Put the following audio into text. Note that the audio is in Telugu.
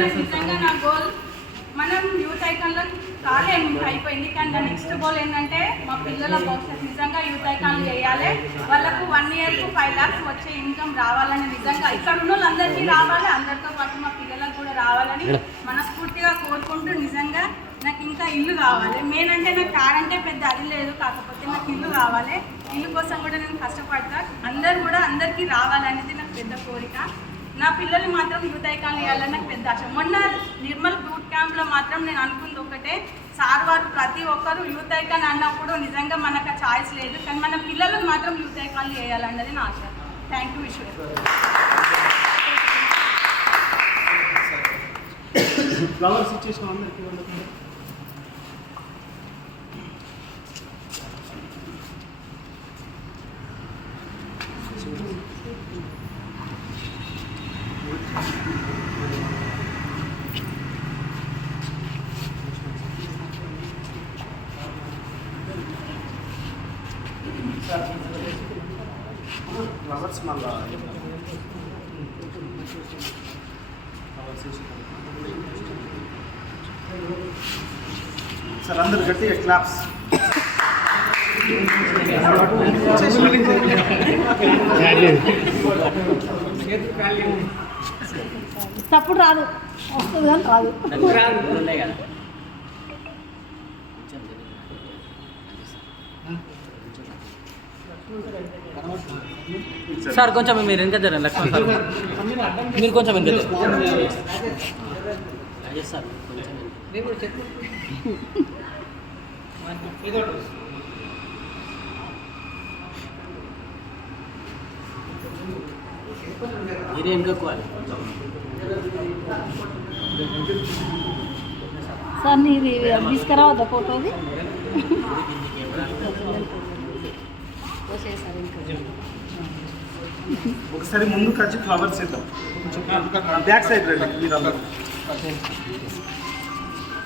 నిజంగా నా గోల్ మనం యూత్ ఐకాన్లో కాలేము, అయిపోయింది. కానీ నా నెక్స్ట్ గోల్ ఏంటంటే మా పిల్లల భవిష్యత్తు నిజంగా యూత్ ఐకాన్లు చేయాలి. వాళ్ళకు 1 ఇయర్కు 5 lakhs వచ్చే ఇన్కమ్ రావాలని, నిజంగా ఇక్కడ ఉన్న వాళ్ళందరికీ రావాలి, అందరితో పాటు మా పిల్లలకు కూడా రావాలని మనస్ఫూర్తిగా కోరుకుంటూ, నిజంగా నాకు ఇంకా ఇల్లు కావాలి. మెయిన్ అంటే నాకు కార్ అంటే పెద్ద అది లేదు, కాకపోతే నాకు ఇల్లు కావాలి. ఇల్లు కోసం కూడా నేను కష్టపడతా. అందరికీ రావాలనేది నాకు పెద్ద కోరిక. నా పిల్లలు మాత్రం యూత్ ఐకాన్ వేయాలని నాకు పెద్ద ఆశ. మొన్న నిర్మల్ బూట్ క్యాంప్లో మాత్రం నేను అనుకుంది ఒకటే, సార్ వారు ప్రతి ఒక్కరూ యూత్ ఐకాన్ అన్నప్పుడు నిజంగా మనకు ఆ ఛాయిస్ లేదు, కానీ మన పిల్లలకు మాత్రం యూత్ ఐకాన్లు వేయాలన్నది నా ఆశ. థ్యాంక్ యూ విశ్వ. ఫ్లవర్స్ ఇచ్చేసిన అందరికీ ఫ్లవర్స్ మళ్ళా సార్ అందరు గట్టిగా క్లాప్స్. తప్పుడు రాదు, వస్తుంది కానీ రాదు. సార్ కొంచెం మీరు వెనక జరండి, లక్ష్మణ్ సార్ మీరు కొంచెం వెనక సార్. మీరే ఇంకోవాలి సార్, మీరు తీసుకురావద్దా ఫోటోది? ఒకసారి ముందుకు వచ్చి ఫ్లవర్స్ ఇద్దాం. బ్యాక్ సైడ్ రండి మీరు అందరూ.